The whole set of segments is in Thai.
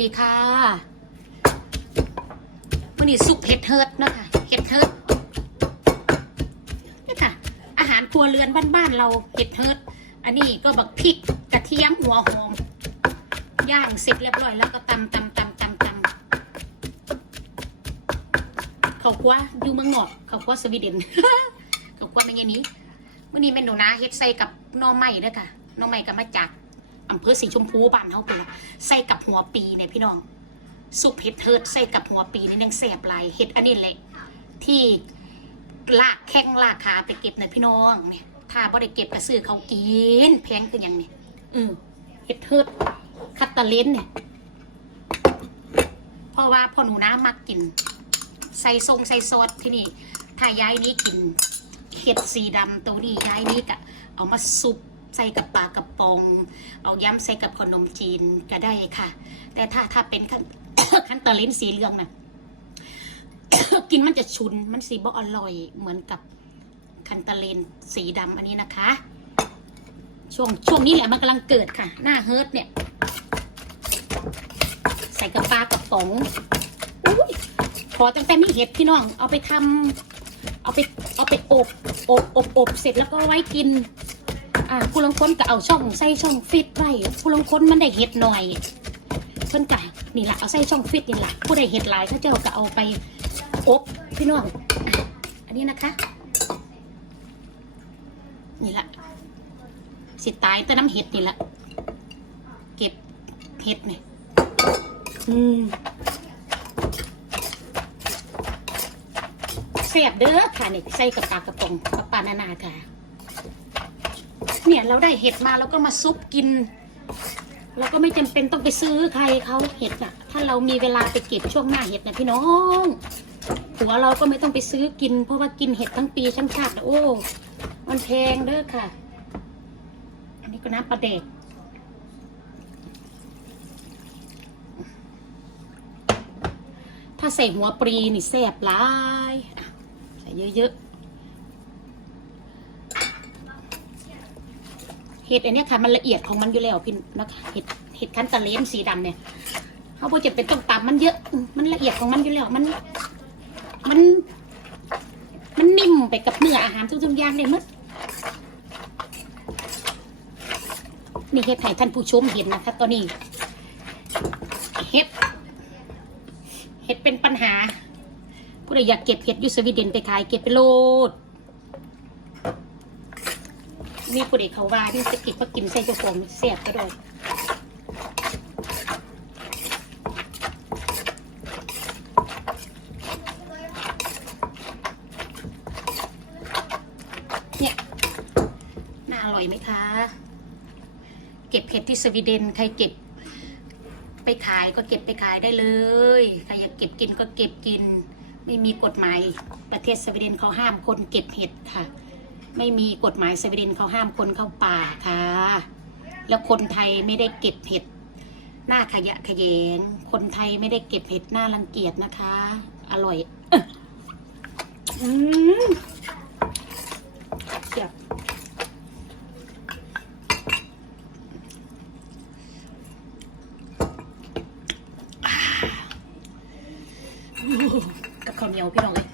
ดีค่ะวันนี้ซุปเห็ดเฮิร์ดนะคะเห็ดเฮิร์ดนี่ค่ะ อาหารครัวเรือนบ้านๆเราเห็ดเฮิร์ดอันนี้ก็บักพริกกระเทียมหัวหอมย่างเสร็จเรียบร้อยแล้วก็ตำตำตำตำตำเขาครัวอยู่เมืองนอกเขาครัวสวีเดนเขาครัวไม่ไงนี้วันนี้เมนูนะเฮ็ดใส่กับน่อไม้เด้อค่ะน่อไม้ก็มาจาก อำเภอสีชมพูบ้านเฮาเป็นละใส่กับหัวปีเนี่ยพี่น้องซุปเห็ดเทิดใส่กับหัวปีนี่ยังแสบหลายเห็ดอันนี้แหละที่ลากแข้งลากขาไปเก็บนะพี่น้องเนี่ยถ้าบ่ได้เก็บก็ซื้อเขากินแพงคือหยังเนี่ยอือเห็ดเทิดคัตตาเลนเนี่ยเพราะว่าพ่อหนูนะมักกิน ใส่ทรงใส่ซอสที่นี่ถ้ายายนี้กินเห็ดสีดำตัวนี้ยายนี้ก็เอามาซุป ใส่กับปลากระปองเอาย้ำใส่กับขนมจีนก็ได้ค่ะ แต่ถ้าถ้าเป็นขั้นขั้นตอนลิ้นสีเหลืองน่ะกินมันจะชุนมันสีบ่อร่อยเหมือนกับคันตาเลนสีดำอันนี้นะคะ ช่วงช่วงนี้แหละมันกำลังเกิดค่ะ หน้าเฮิร์ตเนี่ย ใส่กับปลากระป๋องอุ้ยขอตั้งแต่มีเห็ดพี่น้อง เอาไปทำเอาไปเอาไปอบอบอบอบเสร็จแล้วก็ไว้กิน อ่าผู้ลางคนก็เอาช่องใส่ช่องฟิตไว้ผู้ลางคนมันได้เห็ดหน่อยเพิ่นกะนี่แหละเอาใส่ช่องฟิตนี่แหละผู้ใดเห็ดหลายเขาเจ้าก็เอาไปอบพี่น้องอ,อันนี้นะคะ นี่แหละสิตายแต่น้ำเห็ดนี่แหละเก็บเห็ดเนี่ยอืมแซ่บเด้อค่ะนี่ใส่กับปลากระป๋องกับปลานานาค่ะ เนี่ยเราได้เห็ดมาเราก็มาซุปกิน เราก็ไม่จำเป็นต้องไปซื้อใครเขาเห็ดน่ะ ถ้าเรามีเวลาไปเก็บช่วงหน้าเห็ดนะพี่น้องหัวเราก็ไม่ต้องไปซื้อกิน เพราะว่ากินเห็ดทั้งปีทั้งชาติโอ้มันแพงเด้อค่ะ อันนี้ก็น้ำปลาเด็กถ้าใส่หัวปรีนี่แซ่บหลายอ่ใส่เยอะๆ เห็ดอันนี้ค่ะมันละเอียดของมันอยู่แล้วพี่นะคะเห็ดเห็ดคันตะเลนสีดำเนี่ยเขาบอกจะเป็นต้องตำมันเยอะ มันละเอียดของมันอยู่แล้วมัน มัน มันนิ่มไปกับเนื้ออาหารทุกๆอย่างเลยมั้นี่เห็ดไห้ท่านผู้ชมเห็นนะคะตอนนี้เห็ดเห็ดเป็นปัญหาผู้ใดอยากเก็บเห็ดยูสวีเดนไปขายเก็บไปโลด มีผู้เด็กเขาว่าที่จะกินก็กินใส่เจ้าของเสียบก็ได้เนี่ยน่าอร่อยไหมคะ เก็บเห็ดที่สวีเดนใครเก็บไปขายก็เก็บไปขายได้เลยใครอยากเก็บกินก็เก็บกิน ไม่มีกฎหมายประเทศสวีเดนเขาห้ามคนเก็บเห็ดค่ะ ไม่มีกฎหมายสวีเดนเขาห้ามคนเข้าป่าค่ะ แล้วคนไทยไม่ได้เก็บเห็ด หน้าขยะแขยง คนไทยไม่ได้เก็บเห็ดหน้ารังเกียจนะคะ อร่อยอืมเสียบอ่าอู้กับข้าวเหนียวพี่น้องเลย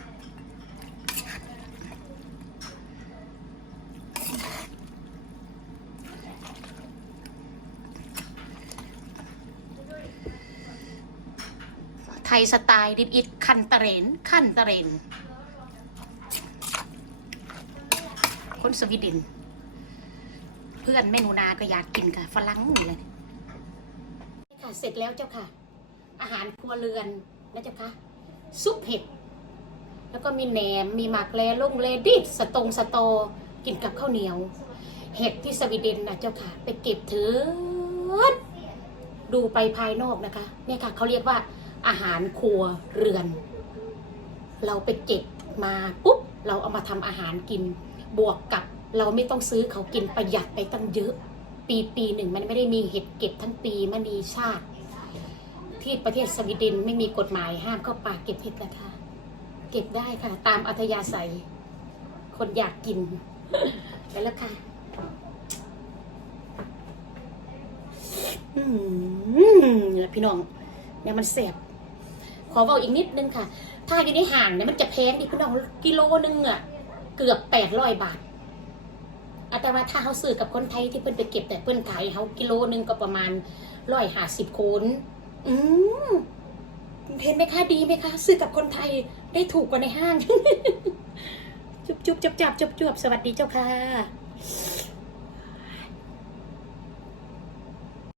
ยสไตล์ดิบอิดคันตะเรนคันตะเรนคนสวีเดนเพื่อนเมนูนาก็อยากกินค่ะฝรั่งนี่เลยค่ะเสร็จแล้วเจ้าค่ะ อาหารครัวเรือนนะเจ้าค่ะซุปเห็ดแล้วก็มีแหนมมีหมักแลลุงเลดิสตงสตอกินกับข้าวเหนียว เห็ดที่สวีเดนนะเจ้าค่ะ ไปเก็บถิดดูไปภายนอกนะคะ เนี่ยค่ะเขาเรียกว่า อาหารครัวเรือน เราไปเก็บมาปุ๊บเราเอามาทำอาหารกิน บวกกับเราไม่ต้องซื้อเขากินประหยัดไปตั้งเยอะ ปีปีหนึ่งมันไม่ได้มีเห็ดเก็บทั้งปีมันมีชาติ ที่ประเทศสวีเดนไม่มีกฎหมายห้ามเข้าป่าเก็บเห็ดนะคะเก็บได้ค่ะ ตามอัธยาศัย คนอยากกินไปแล้วค่ะอืมพี่น้องเนี่ยมันแสบ ขอบอกอีกนิดนึงค่ะ ถ้าอยู่ในห่างเนี่ยมันจะแพงดิพี่น้องกิโลนึงอะเกือบแปดร้อยบาทอะแต่ว่าถ้าเขาซื้อกับคนไทยที่เพิ่นไปเก็บแต่เพิ่นขายเขากิโลนึงก็ประมาณร้อยห้าสิบคนอืมเห็นไหมคะดีไหมคะซื้อกับคนไทยได้ถูกกว่าในห้าง จุบจุบจับจับจุบจุบสวัสดีเจ้าค่ะ